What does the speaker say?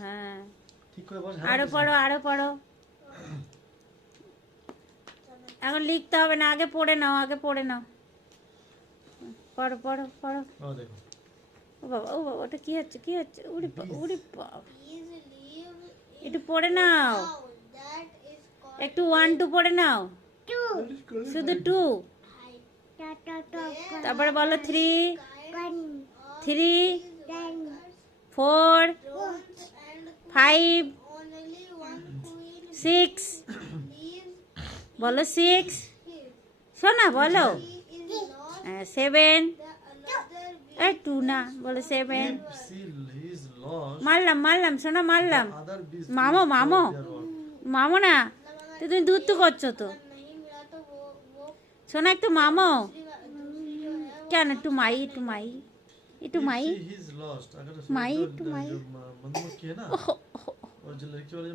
হ্যাঁ ঠিক করে বস। আরো পড়ো আরো পড়ো। এখন লিখতে হবে না, আগে পড়ে নাও, আগে পড়ে নাও। পড়ো পড়ো পড়ো। ও দেখো ও বাবা ও বাবা, ওটা কি হচ্ছে কি হচ্ছে? উড়ি উড়ি বাবা, একটু পড়ে নাও, একটু 1 2 পড়ে নাও, শুধু 2। তারপরে বলো 3 3 4 5 6 বলো 6 শোনা বলো 7 2 না বলো 7 মারলাম মারলাম শোনা মারলাম। মামো মামো মামো না তো তুমি দূর তো করছো তো শোনা, একটু মামো কেন, একটু মাই একটু মাই একটু মাই he's lost अगर माई जो to माई मधुमक्खी है ना, और जो लड़की वाले